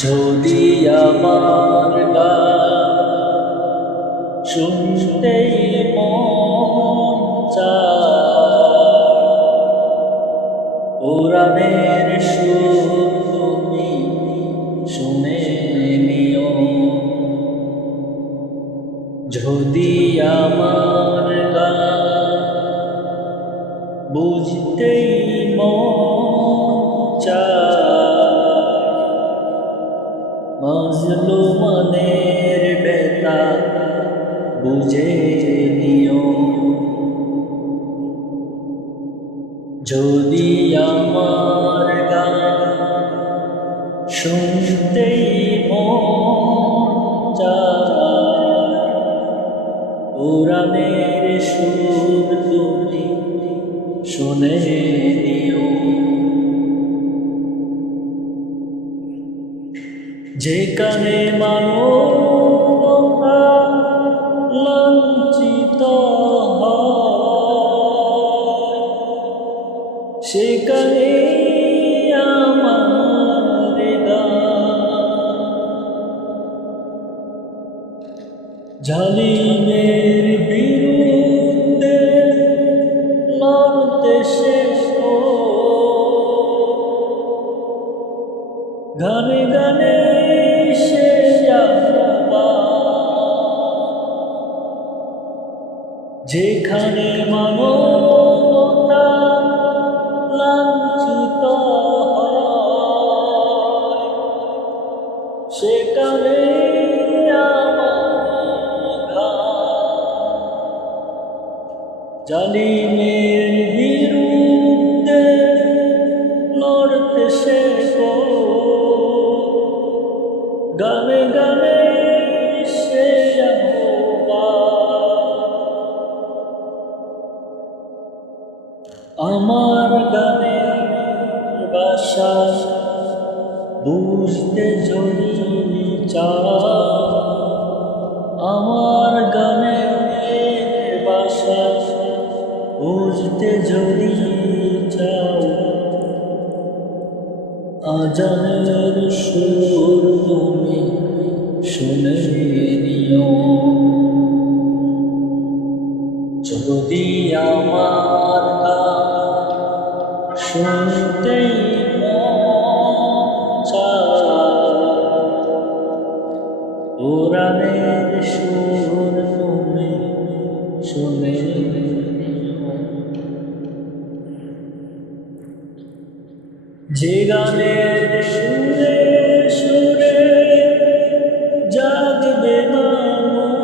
যদি আমার গান শুনতেই মন চায়, কোরআনের সুর তুমি শুনে নিও। যদি আমার গান বুঝতেই মন চায়, মাজলুমানের ব্যথা বুঝে নিও। যদি আমার গান শুনতেই মন চায়, কোরআনের সুর তুমি শুনে নিও। যেখানে মানবতা লাঞ্ছিত হয়, সেখানে আমার গান জালিমের বিরুদ্ধে লড়তে শেখো, গানে গানে সে যেখানে মানবতা লাঞ্ছিত হয়, সেখানে আমার গান জালিমের বিরুদ্ধে লড়তে শেখো, গানে গানে সে আমার গানের ভাষা বুঝতে যদি চাও, আমার গানের ভাষা বুঝতে যদি চাও, আজানের সুর তুমি শুনে নিও। যদি আমার গান শুনতেই মন চায়, কোরআনের সুর তুমি শুনে নিও। যে গানের সুরে সুরে জাগবে মানুষ,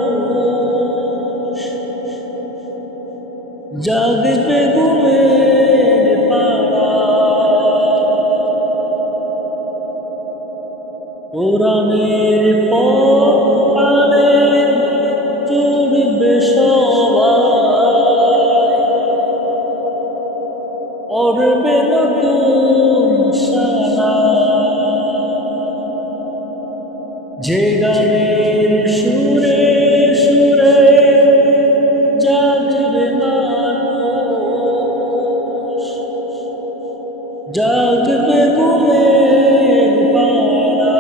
জাগবে ঘুমের পাড়া, কোরআনের পথ পানে চড়বে সবাই, পড়বে নতুন সারা। যে গানের সুরে সুরে জাগবে মানুষ, জাগবে ঘুমের পাড়া,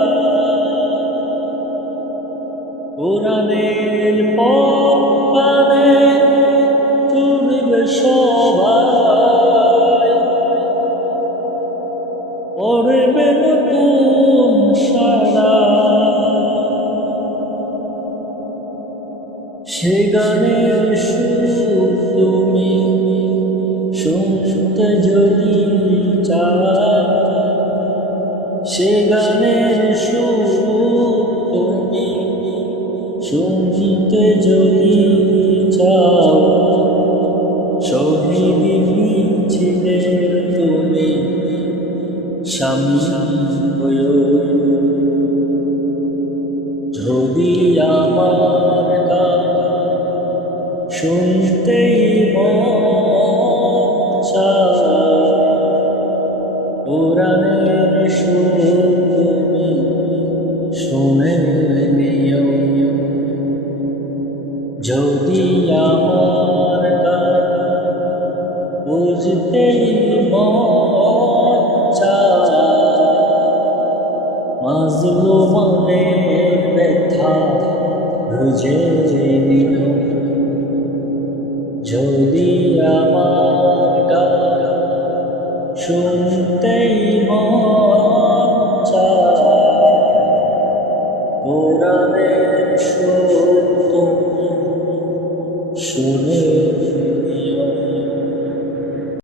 কোরআনের পথ পানে চড়বে সবাই, পড়বে নতুন সারা। সে গানের সুর তুমি শুনতে যদি চাও, সে গানের সুর তুমি শুনতে যদি চাও, শহীদ মিছিলে তুমি শামিল হয়ো। যদি আমার গান শুনতেই মন চায়, কোরআনের সুর তুমি শুনে নিও। যদি আমার গান বুঝতেই মন চায়, মাজলুমের ব্যথা বুঝে নিও যদি আমার গান শুনতেই মন চায় কোরআনের সুর তুমি শুনে